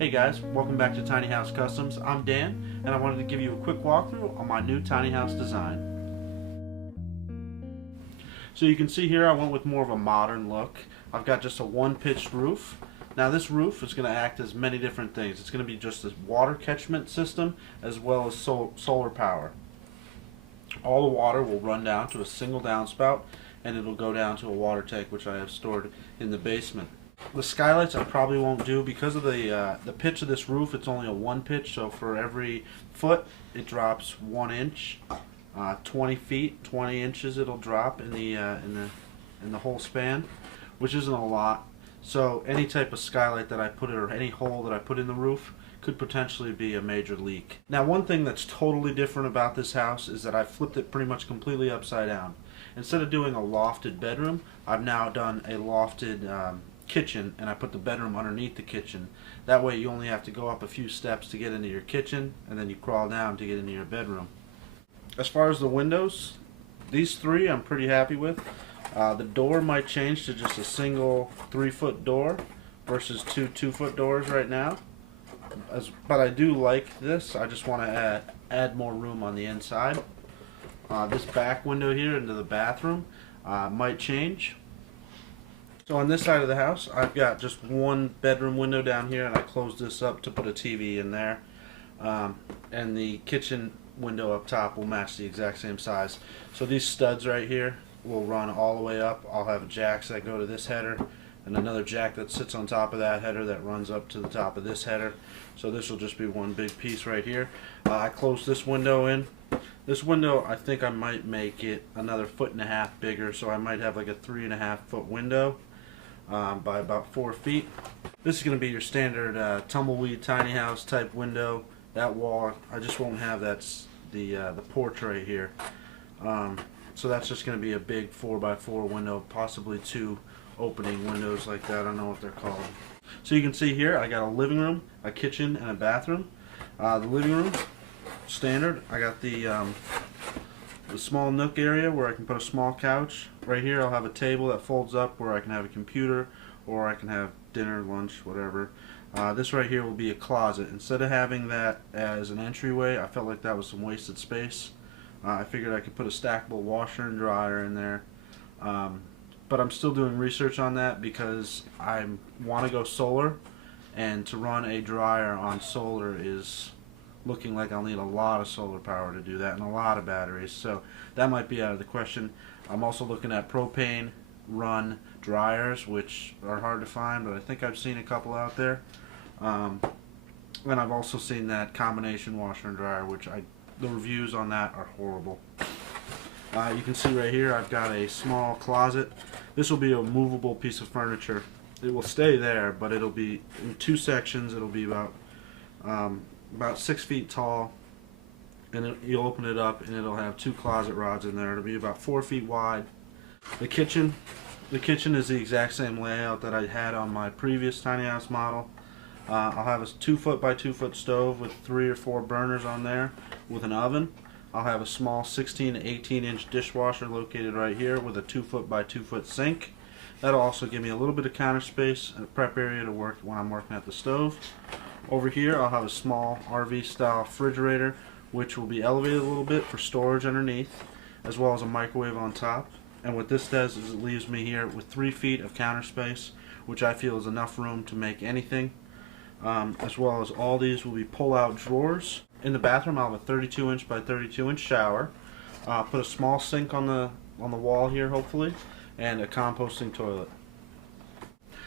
Hey guys, welcome back to Tiny House Customs. I'm Dan, and I wanted to give you a quick walkthrough on my new tiny house design. So you can see here I went with more of a modern look. I've got just a one-pitched roof. Now this roof is going to act as many different things. It's going to be just a water catchment system as well as solar power. All the water will run down to a single downspout, and it'll go down to a water tank which I have stored in the basement. The skylights I probably won't do because of the pitch of this roof. It's only a one pitch, so for every foot it drops 1 inch. 20 feet, 20 inches it'll drop in the whole span, which isn't a lot. So any type of skylight that I put in, or any hole that I put in the roof, could potentially be a major leak. Now one thing that's totally different about this house is that I flipped it pretty much completely upside down. Instead of doing a lofted bedroom, I've now done a lofted kitchen, and I put the bedroom underneath the kitchen. That way you only have to go up a few steps to get into your kitchen, and then you crawl down to get into your bedroom. As far as the windows, these three I'm pretty happy with. The door might change to just a single 3-foot door versus two 2-foot doors right now. But I do like this. I just want to add more room on the inside. This back window here into the bathroom might change. So on this side of the house, I've got just one bedroom window down here, and I closed this up to put a TV in there. And the kitchen window up top will match the exact same size. So these studs right here will run all the way up. I'll have jacks that go to this header, and another jack that sits on top of that header that runs up to the top of this header. So this will just be one big piece right here. I closed this window in. This window, I think I might make it another 1.5 feet bigger, so I might have like a 3.5-foot window. By about 4 feet. This is going to be your standard tumbleweed tiny house type window. That wall, I just won't have the porch right here. So that's just going to be a big 4x4 window, possibly 2 opening windows like that. I don't know what they're called. So you can see here I got a living room, a kitchen, and a bathroom. The living room, standard. I got the small nook area where I can put a small couch. Right here I'll have a table that folds up where I can have a computer, or I can have dinner, lunch, whatever. This right here will be a closet. Instead of having that as an entryway, I felt like that was some wasted space. I figured I could put a stackable washer and dryer in there. But I'm still doing research on that because I want to go solar, and to run a dryer on solar is looking like I'll need a lot of solar power to do that, and a lot of batteries, so that might be out of the question. I'm also looking at propane run dryers, which are hard to find, but I think I've seen a couple out there. And I've also seen that combination washer and dryer, which the reviews on that are horrible. You can see right here I've got a small closet. This will be a movable piece of furniture. It will stay there, but it'll be in 2 sections. It'll be about 6 feet tall, and you'll open it up and it'll have 2 closet rods in there. It'll be about 4 feet wide. The kitchen is the exact same layout that I had on my previous tiny house model. I'll have a 2-foot by 2-foot stove with 3 or 4 burners on there with an oven. I'll have a small 16 to 18 inch dishwasher located right here with a 2-foot by 2-foot sink. That'll also give me a little bit of counter space and a prep area to work when I'm working at the stove. Over here I'll have a small RV style refrigerator, which will be elevated a little bit for storage underneath, as well as a microwave on top. And what this does is it leaves me here with 3 feet of counter space, which I feel is enough room to make anything. As well as all these will be pull-out drawers. In the bathroom I'll have a 32 inch by 32 inch shower. Put a small sink on the wall here, hopefully, and a composting toilet.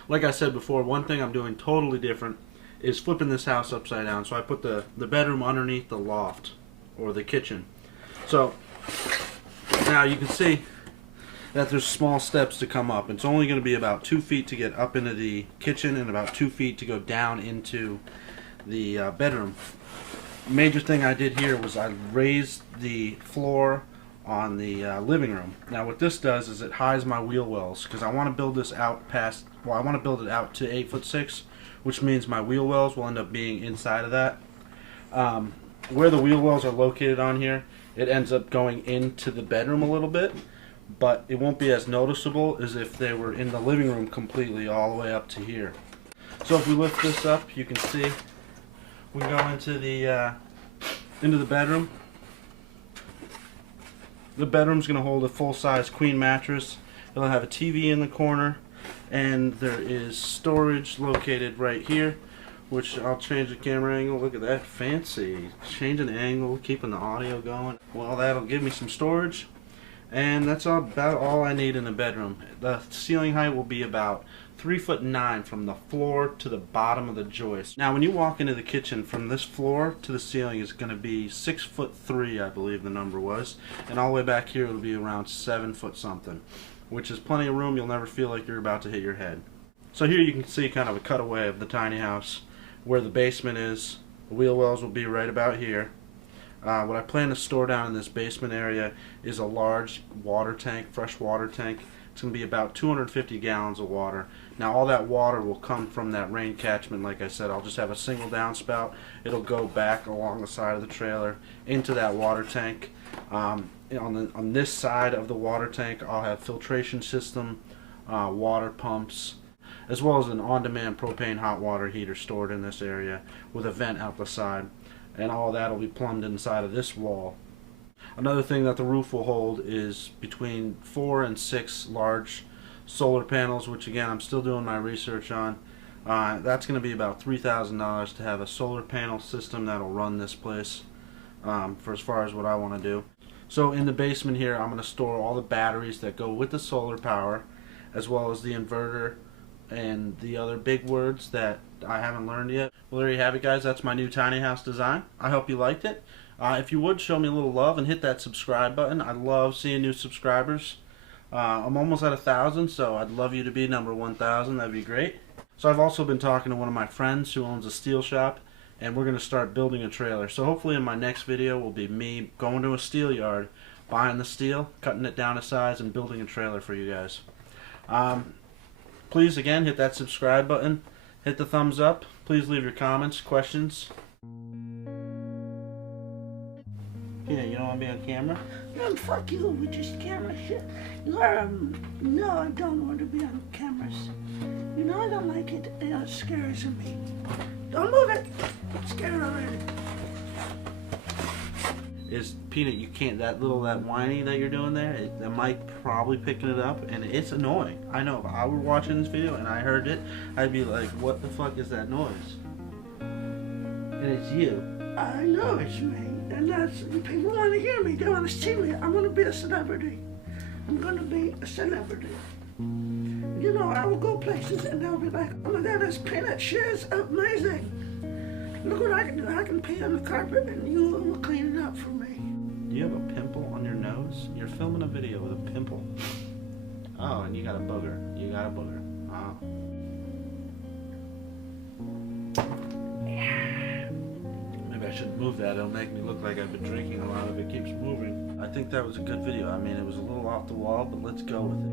Like I said before, one thing I'm doing totally different is flipping this house upside down. So I put the bedroom underneath the loft, or the kitchen. So now you can see that there's small steps to come up. It's only going to be about 2 feet to get up into the kitchen, and about 2 feet to go down into the bedroom. Major thing I did here was I raised the floor on the living room. Now what this does is it hides my wheel wells, because I want to build this out past, well, I want to build it out to 8'6", which means my wheel wells will end up being inside of that. Where the wheel wells are located on here, it ends up going into the bedroom a little bit, but it won't be as noticeable as if they were in the living room completely all the way up to here. So if we lift this up, you can see we can go into the bedroom. The bedroom's going to hold a full-size queen mattress. It'll have a TV in the corner, and there is storage located right here, which I'll change the camera angle. Look at that, fancy. Changing the angle, keeping the audio going. Well, that'll give me some storage, and that's about all I need in the bedroom. The ceiling height will be about 3'9" from the floor to the bottom of the joist. Now when you walk into the kitchen, from this floor to the ceiling is going to be 6'3", I believe the number was, and all the way back here it'll be around 7 foot something, which is plenty of room. You'll never feel like you're about to hit your head. So here you can see kind of a cutaway of the tiny house where the basement is. The wheel wells will be right about here. What I plan to store down in this basement area is a large water tank, fresh water tank. It's going to be about 250 gallons of water. Now all that water will come from that rain catchment. Like I said, I'll just have a single downspout. It'll go back along the side of the trailer into that water tank. On this side of the water tank, I'll have filtration system, water pumps, as well as an on-demand propane hot water heater stored in this area with a vent out the side. And all that will be plumbed inside of this wall. Another thing that the roof will hold is between 4 and 6 large solar panels, which again I'm still doing my research on. That's going to be about $3,000 to have a solar panel system that'll run this place for as far as what I want to do. So in the basement here I'm going to store all the batteries that go with the solar power, as well as the inverter and the other big words that I haven't learned yet. Well, there you have it, guys. That's my new tiny house design. I hope you liked it. If you would, show me a little love and hit that subscribe button. I love seeing new subscribers. I'm almost at 1,000, so I'd love you to be number 1,000. That'd be great. So I've also been talking to one of my friends who owns a steel shop, and we're going to start building a trailer. So hopefully in my next video will be me going to a steel yard, buying the steel, cutting it down to size, and building a trailer for you guys. Please, again, hit that subscribe button. Hit the thumbs up. Please leave your comments, questions. Yeah, you don't want to be on camera? No, fuck you with this camera shit. No, I don't want to be on cameras. You know I don't like it. It scares me. Don't move it. I'm scared already. Is Peanut, you can't, that whiny that you're doing there, the mic probably picking it up, and it's annoying. I know, if I were watching this video and I heard it, I'd be like, what the fuck is that noise? And it's you. I know it's me. And that's, people want to hear me. They want to see me. I'm going to be a celebrity. I'm going to be a celebrity. You know, I will go places and they'll be like, oh my God, this Peanut, she is amazing. Look what I can do. I can pee on the carpet and you will clean it up for me. Do you have a pimple on your nose? You're filming a video with a pimple. Oh, and you got a booger. You got a booger. Oh. Maybe I shouldn't move that. It'll make me look like I've been drinking a lot if it keeps moving. I think that was a good video. I mean, it was a little off the wall, but let's go with it.